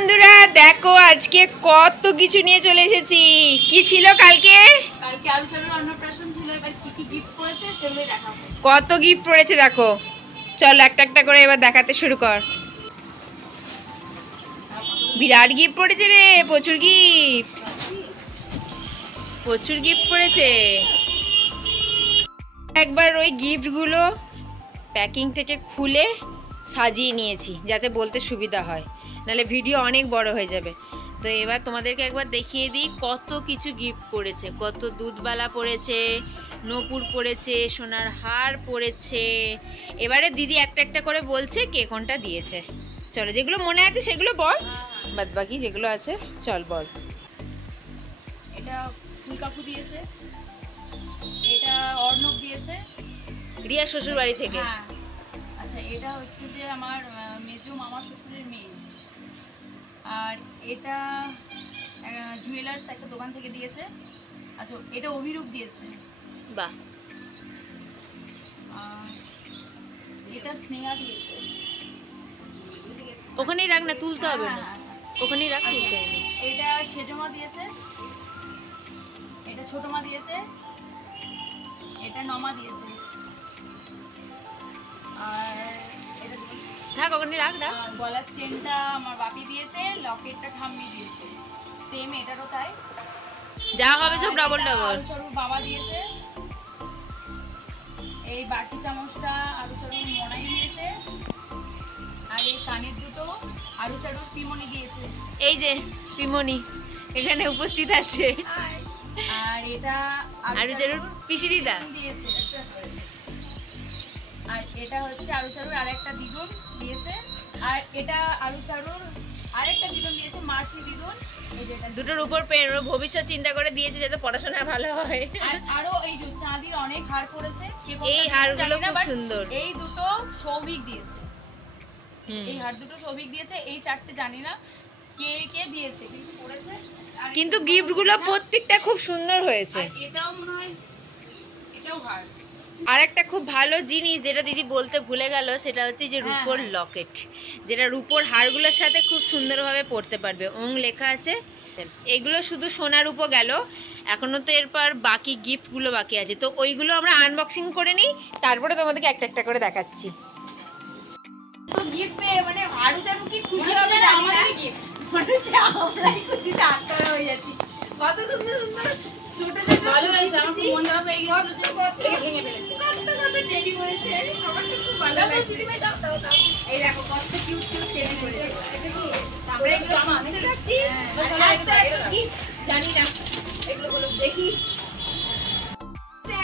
বন্ধুরা দেখো আজকে কত কিছু নিয়ে চলে এসেছি। কি ছিল কালকে? কালকে আলুচারুর অন্নপ্রাশন ছিল, এবার কি কি গিফট পড়েছে সেগুলোই দেখাবো। কত গিফট পড়েছে দেখো। চল একটা একটা করে এবার দেখাতে শুরু কর। বিরাট গিফট পড়েছে রে, প্রচুর গিফট, প্রচুর গিফট পড়েছে। একবার ওই গিফটগুলো প্যাকিং থেকে খুলে সাজিয়ে নিয়েছি যাতে বলতে সুবিধা হয়, নাহলে ভিডিও অনেক বড় হয়ে যাবে। তো এবার তোমাদেরকে একবার দেখিয়ে দিই কত কিছু গিফট পড়েছে। কত দুধবালা পড়েছে, নূপুর পড়েছে, সোনার হার পড়েছে। এবারে দিদি একটা একটা করে বলছে কে কোনটা দিয়েছে। চলো যেগুলো মনে আছে সেগুলো বল, বাদ বাকি যেগুলো আছে চল বল। এটা ফুলকাপু দিয়েছে, এটা অর্ণব দিয়েছে রিয়া শ্বশুর বাড়ি থেকে। হ্যাঁ আচ্ছা, এটা হচ্ছে যে আমার মেজো মামা শ্বশুরের মেয়ে। আর এটা জুয়েলার্স একটা দোকান থেকে দিয়েছে। আচ্ছা এটা অভিরূপ দিয়েছে। বাহ। আর এটা স্নেহা দিয়েছে। ওখানেই রাখ না, তুলতে হবে না, ওখানেই রাখ, তুলতে হবে না। এটা সেজমা দিয়েছে, এটা ছোট মা দিয়েছে, এটা নমা দিয়েছে। আর এটা থাক ওখানে রাখ না। গলার চেনটা আমার বাপি দিয়েছে, লকেটটা ঠাম্মি দিয়েছে, সেম এটারও তাই। যা হবে সব ডবল ডবল। আলুচারুর বাবা দিয়েছে। এই বাটি চামচটা আলুচারুর মনাই দিয়েছে। আর এই কানের দুটো আলুচারুর পিমনি দিয়েছে। এই যে পিমনি এখানে উপস্থিত আছে। আর এটা আলুচারুর পিসি দিদা দিয়েছে। আর এটা হচ্ছে আলুচারুর আরেকটা দিদুন দিয়েছে। আর এটা আলুচারুর আরেকটা দিদুন দিয়েছে, মাসি দিদুন। এই যে এটা দুটোর উপর পেন, ওর ভবিষ্যৎ চিন্তা করে দিয়েছে যাতে পড়াশোনা ভালো হয়। আরো এই যে চাঁদির অনেক হার পড়েছে। এই হারগুলো খুব সুন্দর। এই দুটো সৌভিক দিয়েছে, এই হার দুটো সৌভিক দিয়েছে। এই চারটে জানি না কে কে দিয়েছে, কিন্তু পড়েছে। কিন্তু গিফট গুলো প্রত্যেকটা খুব সুন্দর হয়েছে। এটাও মনে হয় এটাও হার। আর একটা খুব ভালো জিনিস যেটা দিদি বলতে ভুলে গেল, সেটা হচ্ছে যে রূপোর লকেট, যেটা রূপোর হারগুলোর সাথে খুব সুন্দরভাবে পরতে পারবে। ওং লেখা আছে। এগুলো শুধু সোনার উপর গেল, এখনো তো এরপর বাকি গিফটগুলো বাকি আছে, তো ওইগুলো আমরা আনবক্সিং করে নিই, তারপরে তোমাদেরকে একটা একটা করে দেখাচ্ছি। তো গিফট পেয়ে মানে আলুচারু কি খুশি হবে জানি না, মনে হচ্ছে আমরাই খুশিতে আত্মহারা হয়ে যাচ্ছি। কত সুন্দর সুন্দর ছোট ছোট ভালো হয়েছে, আমার খুব মন খারাপ হয়ে গিয়েছিল যে কত ভেঙে ফেলেছে। কত কত টেডি করেছে, আমার তো খুব ভালো লাগছে। এই দেখো কত কিউট কিউট টেডি করেছে। আমরা এগুলো দেখতে যাচ্ছি, আর এত এত গিফট জানি না, এগুলো বলো দেখি।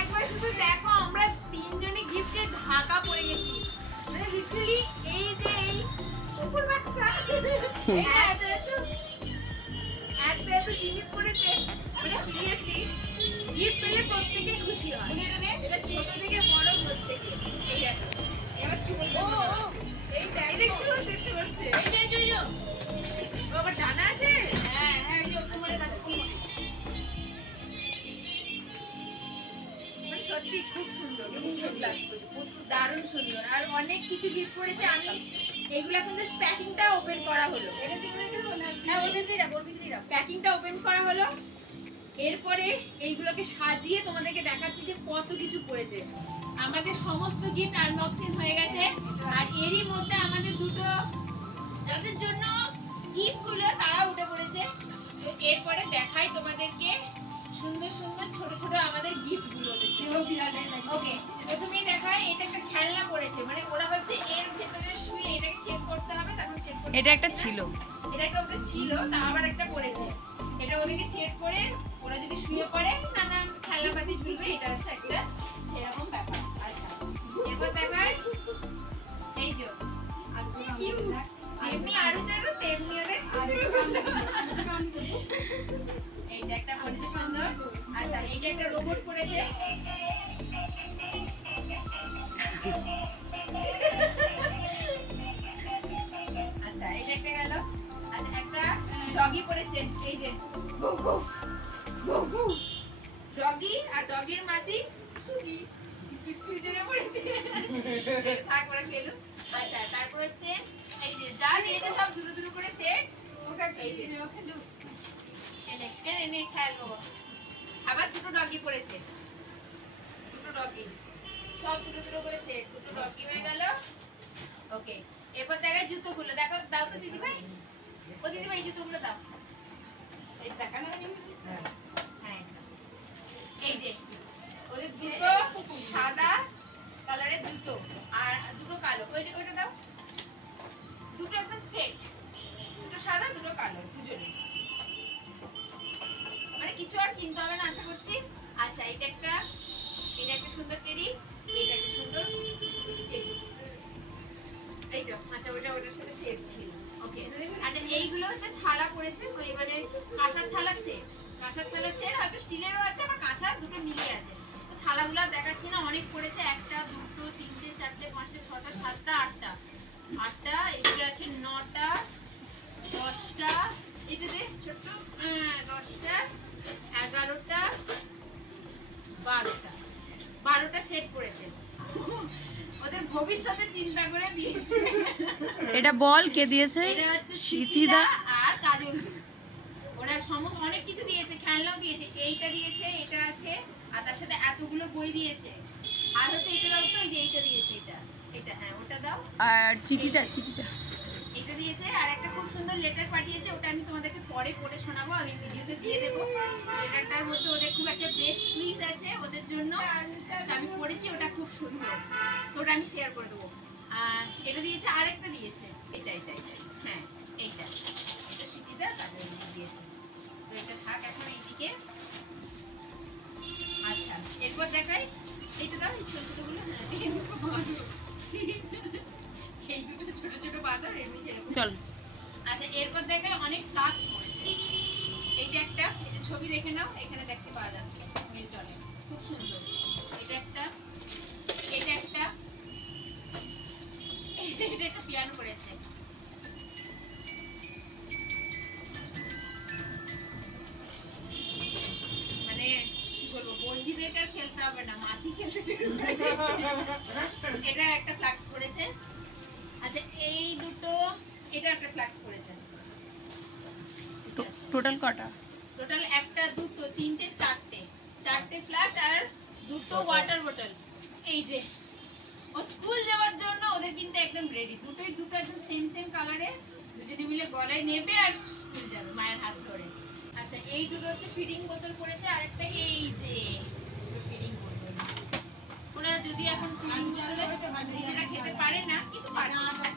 একবার শুধু দেখো আমরা তিনজনে গিফটে ঢাকা পড়ে গেছি, মানে লিটারালি এই যে এই কুকুর বাচ্চা এত এত জিনিস করেছে। মানে সিরিয়াসলি গিফট পেলে প্রত্যেকেই খুশি হয়, এটা ছোট থেকে বড় প্রত্যেকে। এই দেখো এবার চলবে, এই যাই দেখছো চলছে চলছে। এই যে আবার ডানা আছে। হ্যাঁ হ্যাঁ, এই যে তোমাদের কাছে মানে সত্যি খুব সুন্দর, প্রচুর দারুণ সুন্দর। আর অনেক কিছু গিফট করেছে। আমি এগুলো এখন জাস্ট প্যাকিংটা ওপেন করা হলো। হ্যাঁ ওর ভিতরেই রাখ, ওর ভিতরেই রাখ। প্যাকিংটা ওপেন করা হলো, এরপরে এইগুলোকে সাজিয়ে তোমাদেরকে দেখাচ্ছি যে কত কিছু পড়েছে। আমাদের সমস্ত গিফট আনবক্সিং হয়ে গেছে, আর এরই মধ্যে আমাদের দুটো যাদের জন্য গিফটগুলো তারা উঠে পড়েছে। তো এরপরে দেখাই তোমাদেরকে সুন্দর সুন্দর ছোট ছোট আমাদের গিফটগুলো। ওকে, প্রথমেই দেখাই এটা একটা খেলনা পড়েছে, মানে ওরা হচ্ছে এর ভেতরে শুয়ে এটাকে সেট করতে হবে, তারপর সেট করতে। এটা একটা ছিল, এটা একটা ওদের ছিল, তা আবার একটা পড়েছে। এটা ওদেরকে সেট করে ওরা যদি শুয়ে পড়ে নানান খেলনাপাতি ঝুলবে, এটা হচ্ছে একটা সেরকম ব্যাপার। আচ্ছা এরপর দেখাই এই যে তেমনি আরো জানো তেমনি ওদের এইটা একটা পড়েছে সুন্দর। আচ্ছা এইটা একটা রোবট পড়েছে। আচ্ছা এটা একটা গেল। আচ্ছা একটা ডগি পড়েছে, এই যে ডগি আর ডগির মাসি সুগি ফিউচারে পড়েছে। থাক ওরা খেলো। আচ্ছা তারপর হচ্ছে এই যে যা দিয়েছে সব দুটো দুটো করে সেট। এই যে এনে খেলবো। আবার দুটো ডগি পড়েছে, দুটো ডগি, সব দুটো দুটো করে সেট, দুটো ডগি হয়ে গেল। ওকে, এরপর দেখায় জুতোগুলো। দেখো, দাও তো দিদি ভাই, ও দিদি ভাই জুতোগুলো দাও। হ্যাঁ, এই যে ওদের দুটো সাদা কালারের জুতো আর দুটো কালো। ওইটা দাও, দুটো একদম সেট, দুটো সাদা দুটো কালো, দুজনে, মানে কিছু আর কিনতে হবে না আশা করছি। আচ্ছা, এটা একটা সুন্দর টেডি, এটা একটা সুন্দর টেডি, এইটা। আচ্ছা, ওটার সাথে শেপ ছিল। ওকে, আচ্ছা এইগুলো হচ্ছে থালা পড়েছে, এবারে কাঁসার থালা সেট, কাঁসার থালা সেট, হয়তো স্টিলেরও আছে আবার কাঁসার, দুটো মিলিয়ে আছে। তো থালাগুলো দেখাচ্ছি না, অনেক পড়েছে, একটা দুটো তিনটে চারটে পাঁচটা ছটা সাতটা আটটা, এদিকে আছে 9টা 10টা, এটা দে ছোট্ট, 10টা 11টা 12টা সেট করেছে। ওদের ভবিষ্যতে চিন্তা করে দিয়েছে। এটা বল কে দিয়েছে? এটা হচ্ছে সিথিদা আর কাজল। ওরা সমস্ত অনেক কিছু দিয়েছে, খেলনাও দিয়েছে, এইটা দিয়েছে, এটা আছে, আর তার সাথে এতগুলো বই দিয়েছে। আর হচ্ছে এটা দাও তো, এই যে এইটা দিয়েছে, এটা হ্যাঁ ওটা দাও। আর চিঠিটা এটা দিয়েছে, আর একটা খুব সুন্দর লেটার পাঠিয়েছে, ওটা আমি তোমাদেরকে পরে পড়ে শোনাবো, আমি ভিডিওতে দিয়ে দেবো। লেটারটার মধ্যে ওদের খুব একটা বেস্ট প্লিজ আছে ওদের জন্য, আমি পড়েছি, ওটা খুব সুন্দর, তো ওটা আমি শেয়ার করে দেবো। আর এটা দিয়েছে, আরেকটা দিয়েছে, এটা হ্যাঁ এইটা সিটিটা কাজল দিয়েছে। তো এটা থাক এখন এইদিকে। আচ্ছা, এরপর দেখাই, এইটা দাও, এই ছোট ছোটগুলো, এই দুটো ছোট ছোট পাথর এমনি সেরকম। চল, আচ্ছা এরপর দেখে অনেক ফ্লাক্স পড়েছে। এইটা একটা, এই যে ছবি দেখে নাও, এখানে দেখতে পাওয়া যাচ্ছে মিল্টনে, খুব সুন্দর। এটা একটা পিয়ানো করেছে। মানে কি বলবো, বঞ্জিদেরকে আর খেলতে হবে না, মাসি খেলতে শুরু করে দিয়েছে। এটা একটা ফ্লাক্স পড়েছে। আচ্ছা এই দুটো, এটা একটা ফ্লাক্স পড়েছে। টোটাল কটা? টোটাল একটা দুটো তিনটে চারটে ফ্লাক্স আর দুটো ওয়াটার বোতল। এই যে ও স্কুল যাওয়ার জন্য ওদের কিন্তু একদম রেডি, দুটো একদম সেম কালারে, দুজনে মিলে গলায় নেবে আর স্কুল যাবে মায়ের হাত ধরে। আচ্ছা এই দুটো হচ্ছে ফিডিং বোতল পড়েছে, আর একটা এই যে ফিডিং বোতল। ওরা যদি এখন নিজেরা খেতে পারে না, কিন্তু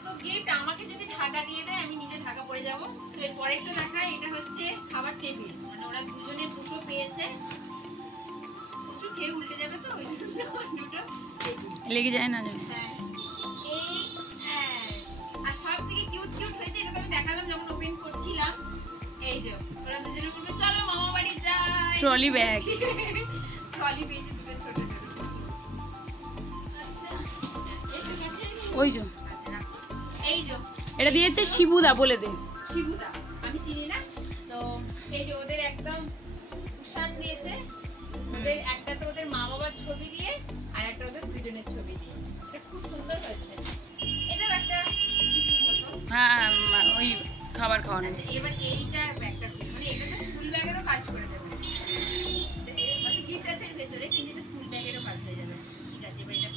তো গিফট আমাকে যদি ঢাকা দিয়ে দেয় আমি নিজে ঢাকা পড়ে যাবো। তো এর পরেরটা দেখা, এটা হচ্ছে খাবার টেবিল, মানে ওরা দুজনে দুটো পেয়েছে, একটু খেয়ে উল্টে যাবে তো ওই জন্য দুটো লেগে যায় না জানি। হ্যাঁ, আর সব থেকে কিউট হয়েছে, এটা তো আমি দেখালাম যখন ওপেন করছিলাম। এই যে ওরা দুজনে বলবে চলো মামা বাড়ি যাই, ট্রলি ব্যাগ পেয়েছে দুটো ছোট। আচ্ছা ওই যে এই যে এটা দিয়েছে শিবুদা, বলে দে। শিবুদা আমি চিনি না তো। এই যে ওদের একদম উৎসাহ দিয়েছে, ওদের একটা তো ওদের মা বাবার ছবি দিয়ে, আর একটা ওদের দুজনের ছবি দিয়ে, এটা খুব সুন্দর হয়েছে। এটাও একটা মতো, হ্যাঁ ওই খাবার খাওয়ানো। আচ্ছা এবার এইটা ব্যাগটা, মানে এটা তো স্কুল ব্যাগেরও কাজ করে যাবে, হয়তো গিফট আছে এর ভেতরে, কিন্তু এটা স্কুল ব্যাগেরও কাজ হয়ে যাবে। ঠিক আছে, এবার এটা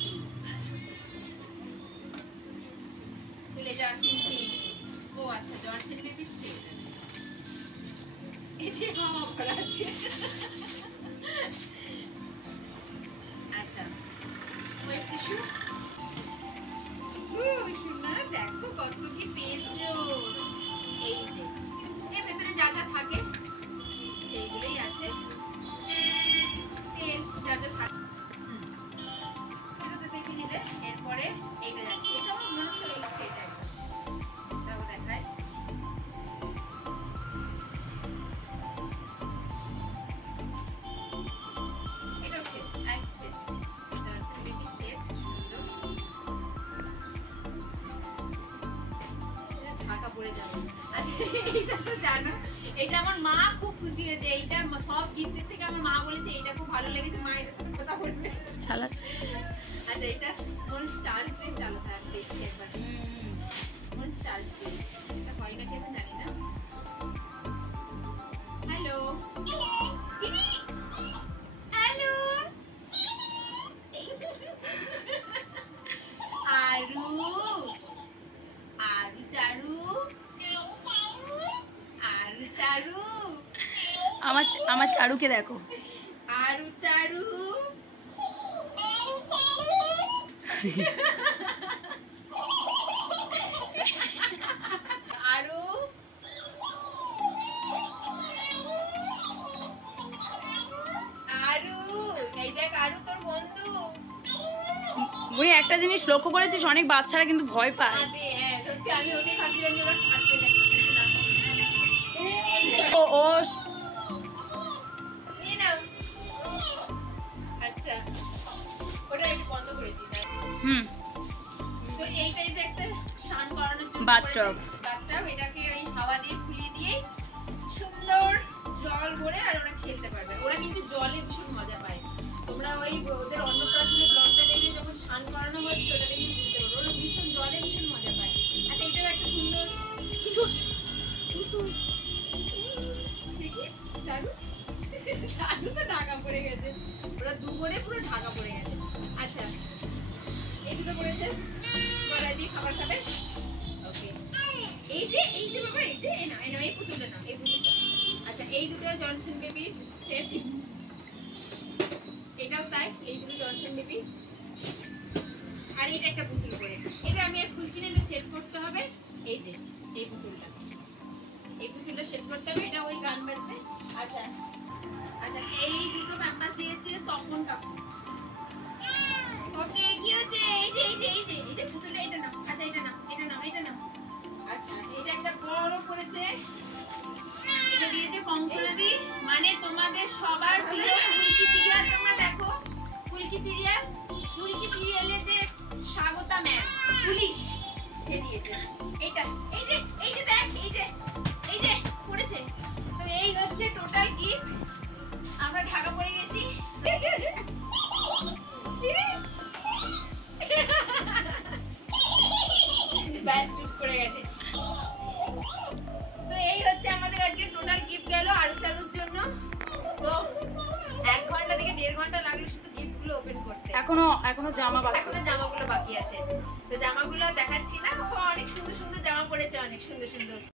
খুলে যা সিনসি। ও আচ্ছা, জর্জেট বেবি সেট আছে, এতে মামা পড়া আছে। আচ্ছা ওয়েট টিস্যু, শোনা দেখো কত কি পেয়েছো। এই যে এর ভেতরে যা থাকে সেইগুলোই আছে, তেল যা থাকে এটা তো দেখে নিলে। এরপরে এইটা যাচ্ছে, এটা আমার মনে হচ্ছে ওই সেট একদম, দেখো দেখায়। এটাও সেট, এক সেট, বেবি সেট, সুন্দর। ঢাকা পড়ে যাবে। আচ্ছা এইটা তো জানো, এটা আমার মা খুব খুশি হয়েছে, এইটা সব গিফটের থেকে আমার মা বলেছে এইটা খুব ভালো লেগেছে, মা এটার সাথে কথা বলবে। আচ্ছা এটা মনে চার্জ দিয়ে চালাতে হবে, দেখছি একবার। মনে চার্জ দিয়ে, এটা হয় নাকি আমি জানি না। আমার চারুকে দেখো। আরু চারু আরু আরু, এই দেখ আরু তোর বন্ধু। বুড়ি একটা জিনিস লক্ষ্য করেছিস, অনেক বাচ্চারা কিন্তু ভয় পায়। হ্যাঁ সত্যি, আমি ওটাই ভাবছিলাম যে ওরা খাটবে না। ও ও নিয়ে নাও। আচ্ছা ওটা একটু বন্ধ করে দিই। তো এইটাই যে একটা স্নান করানোর জন্য বাথটব, এটাকে ওই হাওয়া দিয়ে ফুলিয়ে দিয়ে সুন্দর জল ভরে আর ওরা খেলতে পারবে। ওরা কিন্তু জলে ভীষণ মজা পায়। তোমরা ওই ওদের অন্নপ্রাশনের ব্লগটা দেখলে যখন স্নান করানো হচ্ছে ওটা দেখেই বুঝতে পারবে ওরা ভীষণ জলে ভীষণ মজা পায়। আচ্ছা এটাও একটা সুন্দর দেখি চারু চারু তো ঢাকা পড়ে গেছে, ওরা দু করে পুরো ঢাকা পড়ে গেছে। আচ্ছা এই দুটো পড়েছে, গলায় দিয়ে খাবার খাবে। ওকে এই যে বাবা, এই যে এই নাও এই পুতুলটা নাও, এই পুতুলটা। আচ্ছা এই দুটো জনসন বেবির সেট, এটাও তাই, এই দুটো জনসন বেবি। আর এটা একটা পুতুল করেছে, এটা আমি আর খুলছি না, এটা সেট করতে হবে। এই যে এই পুতুলটা, এই পুতুলটা সেট করতে হবে, এটা ওই গান বাজবে। আচ্ছা আচ্ছা এই দুটো প্যাম্পাস দিয়েছে তখন কাকু। ওকে কি আছে, এই যে পুতুলটা, এটা নাও। আচ্ছা এটা নাও, এটা নাও, এটা নাও। আচ্ছা এটা একটা বড় করেছে, এটা দিয়েছে কঙ্কনাদি, মানে তোমাদের সবার প্রিয় ফুলকি সিরিয়াল। তোমরা দেখো ফুলকি সিরিয়ালে যে স্বাগতা ম্যাম পুলিশ, সে দিয়েছে এইটা। এই যে দেখ, এই যে পড়েছে। তো এই হচ্ছে টোটাল গিফট। আমরা ঢাকা পড়ে গেছি। ব্যাস চুপ করে গেছে। তো এই হচ্ছে আমাদের আজকে টোটাল গিফট গেল আরু চারুর জন্য। তো 1 ঘন্টা থেকে 1.5 ঘন্টা লাগলো শুধু গিফট গুলো ওপেন করতে। এখনো জামাগুলো বাকি আছে। তো জামাগুলো দেখাচ্ছি না, অনেক সুন্দর সুন্দর জামা পড়েছে, অনেক সুন্দর সুন্দর।